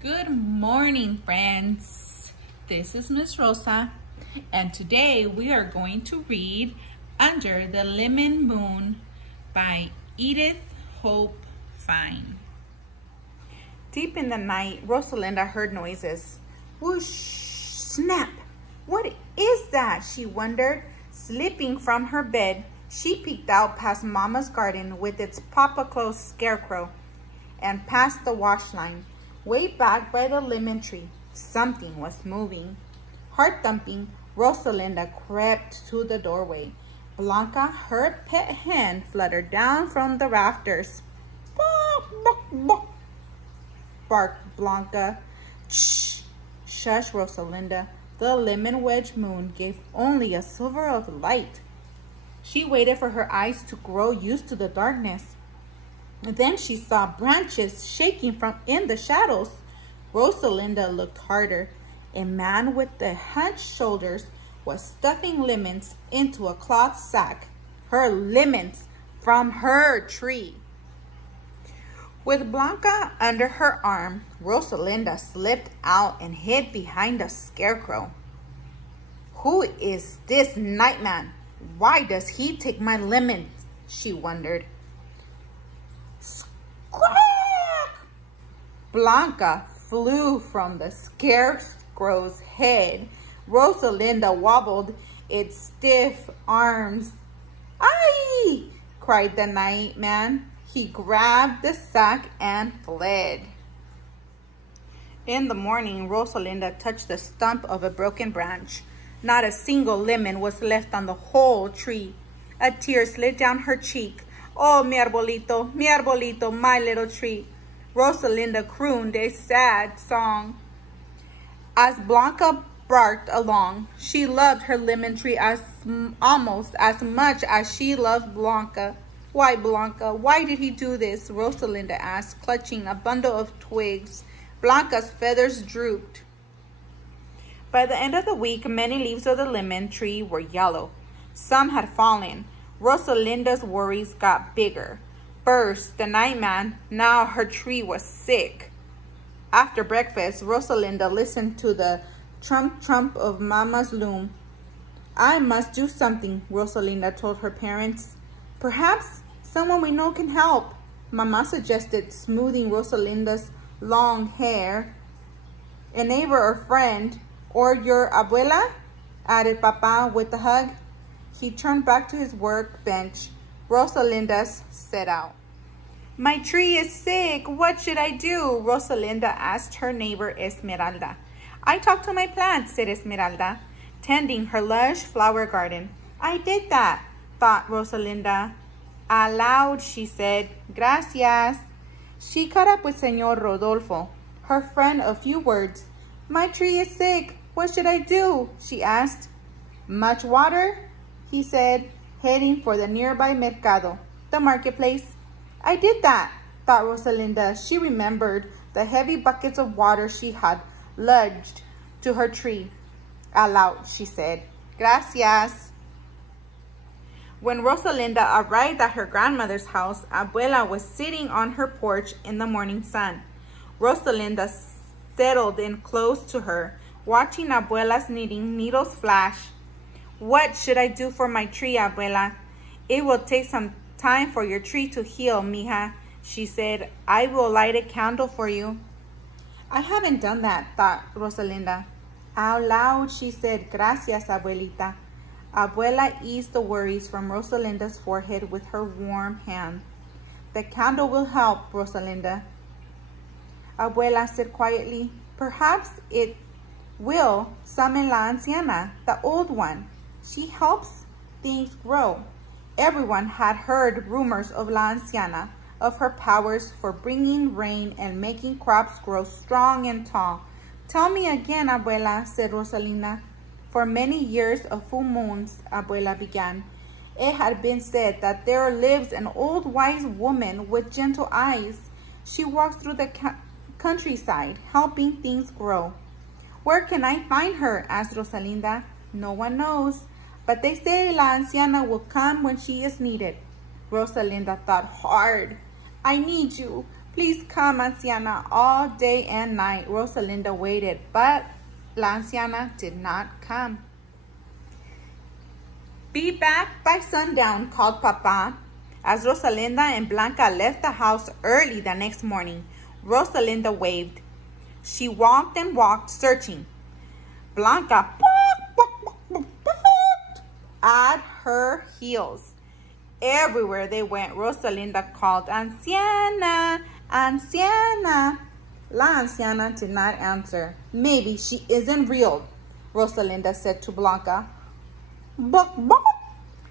Good morning, friends. This is Miss Rosa, and today we are going to read Under the Lemon Moon by Edith Hope Fine. Deep in the night, Rosalinda heard noises. Whoosh, snap! What is that? She wondered. Slipping from her bed, she peeked out past Mama's garden with its papa-closed scarecrow and past the wash line. Way back by the lemon tree, something was moving. Heart-thumping, Rosalinda crept to the doorway. Blanca, her pet hen, fluttered down from the rafters. Bawk, bawk, bawk, barked Blanca. Shh! Shush, Rosalinda. The lemon wedge moon gave only a sliver of light. She waited for her eyes to grow used to the darkness. Then she saw branches shaking from in the shadows. Rosalinda looked harder. A man with the hunched shoulders was stuffing lemons into a cloth sack. Her lemons from her tree. With Blanca under her arm, Rosalinda slipped out and hid behind a scarecrow. Who is this nightman? Why does he take my lemons? She wondered. Squawk! Blanca flew from the scarecrow's head. Rosalinda wobbled its stiff arms. "Ay!" cried the nightman. He grabbed the sack and fled. In the morning, Rosalinda touched the stump of a broken branch. Not a single lemon was left on the whole tree. A tear slid down her cheek. "Oh, mi arbolito, my little tree." Rosalinda crooned a sad song. As Blanca barked along, she loved her lemon tree almost as much as she loved Blanca. "Why, Blanca, why did he do this?" Rosalinda asked, clutching a bundle of twigs. Blanca's feathers drooped. By the end of the week, many leaves of the lemon tree were yellow. Some had fallen. Rosalinda's worries got bigger. First, the nightman. Now her tree was sick. After breakfast, Rosalinda listened to the trump of Mama's loom. "I must do something," Rosalinda told her parents. "Perhaps someone we know can help," Mama suggested, smoothing Rosalinda's long hair. "A neighbor or friend, or your abuela," added Papa with a hug. He turned back to his workbench. Rosalinda set out. "My tree is sick. What should I do?" Rosalinda asked her neighbor Esmeralda. "I talked to my plants," said Esmeralda, tending her lush flower garden. "I did that," thought Rosalinda. Aloud, she said, "Gracias." She caught up with Señor Rodolfo, her friend, a few words. "My tree is sick. What should I do?" she asked. "Much water?" he said, heading for the nearby mercado, the marketplace. "I did that," thought Rosalinda. She remembered the heavy buckets of water she had luged to her tree. Aloud, she said, "Gracias." When Rosalinda arrived at her grandmother's house, Abuela was sitting on her porch in the morning sun. Rosalinda settled in close to her, watching Abuela's knitting needles flash. "What should I do for my tree, Abuela?" "It will take some time for your tree to heal, mija," she said. "I will light a candle for you." "I haven't done that," thought Rosalinda. Out loud, she said, "Gracias, Abuelita." Abuela eased the worries from Rosalinda's forehead with her warm hand. "The candle will help, Rosalinda," Abuela said quietly. "Perhaps it will summon La Anciana, the old one. She helps things grow." Everyone had heard rumors of La Anciana, of her powers for bringing rain and making crops grow strong and tall. "Tell me again, Abuela," said Rosalinda. "For many years of full moons," Abuela began, "it had been said that there lives an old wise woman with gentle eyes. She walks through the countryside, helping things grow." "Where can I find her?" asked Rosalinda. "No one knows, but they say La Anciana will come when she is needed." Rosalinda thought hard. "I need you. Please come, anciana. All day and night, Rosalinda waited, but la anciana did not come. Be back by sundown, called Papa. As Rosalinda and Blanca left the house early the next morning, Rosalinda waved. She walked and walked, searching. Blanca at her heels. Everywhere they went, Rosalinda called, Anciana, Anciana. La anciana did not answer. Maybe she isn't real, Rosalinda said to Blanca. Buck, buck,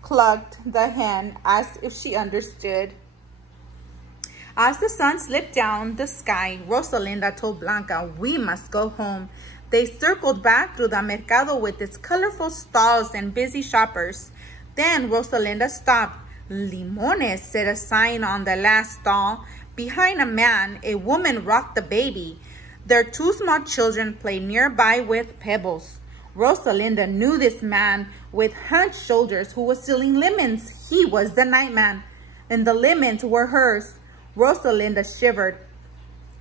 clucked the hen as if she understood. As the sun slipped down the sky, Rosalinda told Blanca, we must go home. They circled back through the mercado with its colorful stalls and busy shoppers. Then Rosalinda stopped. Limones, said a sign on the last stall. Behind a man, a woman rocked a baby. Their two small children played nearby with pebbles. Rosalinda knew this man with hunched shoulders who was selling lemons. He was the nightman, and the lemons were hers. Rosalinda shivered.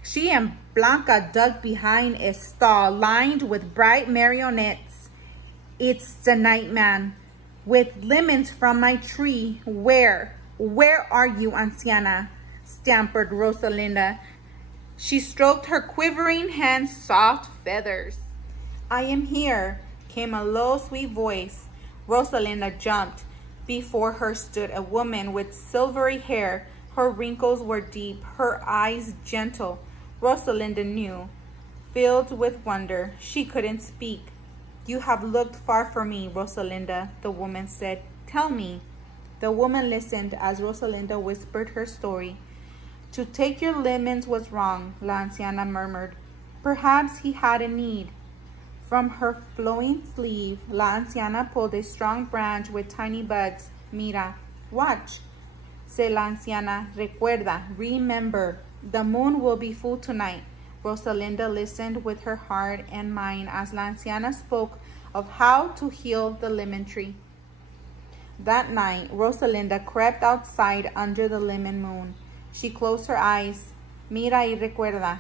She and Blanca dug behind a stall lined with bright marionettes. It's the nightman with lemons from my tree. Where are you, anciana? Stammered Rosalinda. She stroked her quivering hand's soft feathers. I am here, came a low, sweet voice. Rosalinda jumped. Before her stood a woman with silvery hair. Her wrinkles were deep, her eyes gentle. Rosalinda knew. Filled with wonder, she couldn't speak. You have looked far for me, Rosalinda, the woman said. Tell me. The woman listened as Rosalinda whispered her story. To take your lemons was wrong, la anciana murmured. Perhaps he had a need. From her flowing sleeve, la anciana pulled a strong branch with tiny buds. Mira, watch, said la anciana. Recuerda, remember, the moon will be full tonight. Rosalinda listened with her heart and mind as la anciana spoke of how to heal the lemon tree. That night, Rosalinda crept outside under the lemon moon. She closed her eyes. Mira y recuerda.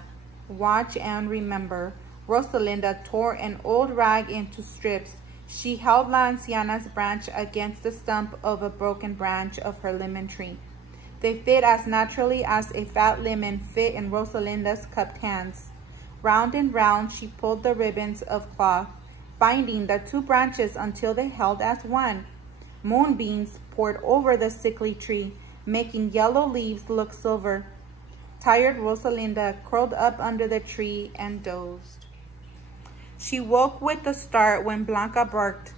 Watch and remember. Rosalinda tore an old rag into strips. She held la anciana's branch against the stump of a broken branch of her lemon tree. They fit as naturally as a fat lemon fit in Rosalinda's cupped hands. Round and round she pulled the ribbons of cloth, binding the two branches until they held as one. Moonbeams poured over the sickly tree, making yellow leaves look silver. Tired Rosalinda curled up under the tree and dozed. She woke with a start when Blanca barked.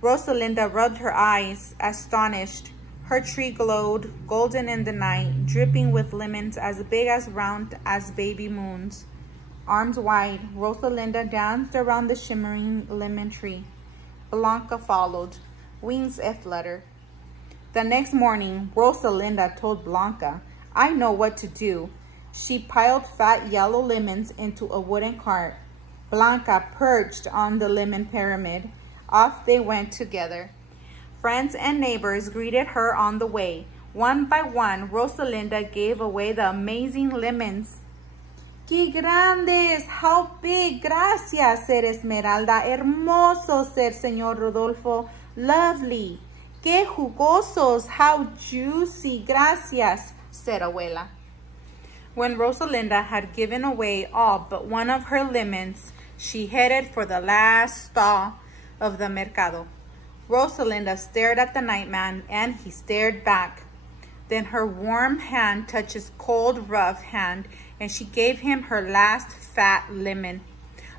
Rosalinda rubbed her eyes, astonished. Her tree glowed, golden in the night, dripping with lemons as big as round as baby moons. Arms wide, Rosalinda danced around the shimmering lemon tree. Blanca followed, wings aflutter. The next morning, Rosalinda told Blanca, I know what to do. She piled fat yellow lemons into a wooden cart. Blanca perched on the lemon pyramid. Off they went together. Friends and neighbors greeted her on the way. One by one, Rosalinda gave away the amazing lemons. ¡Qué grandes! How big! Gracias, said Esmeralda. Hermoso, said Señor Rodolfo. Lovely. ¡Qué jugosos! How juicy! Gracias, said Abuela. When Rosalinda had given away all but one of her lemons, she headed for the last stall of the mercado. Rosalinda stared at the nightman, and he stared back. Then her warm hand touched his cold, rough hand, and she gave him her last fat lemon.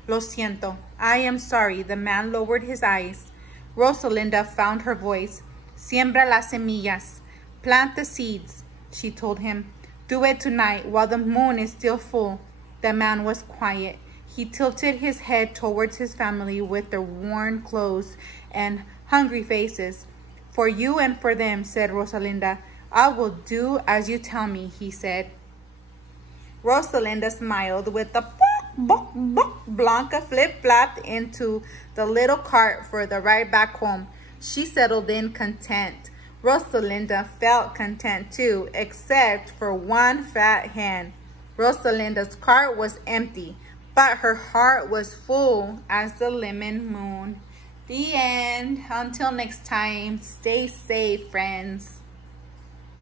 Lo siento. I am sorry. The man lowered his eyes. Rosalinda found her voice. Siembra las semillas. Plant the seeds, she told him. Do it tonight while the moon is still full. The man was quiet. He tilted his head towards his family with their worn clothes and hungry faces. For you and for them, said Rosalinda. I will do as you tell me, he said. Rosalinda smiled with a buck. Blanca flip-flopped into the little cart for the ride back home. She settled in content. Rosalinda felt content too, except for one fat hen. Rosalinda's cart was empty, but her heart was full as the lemon moon. The end. Until next time, stay safe, friends.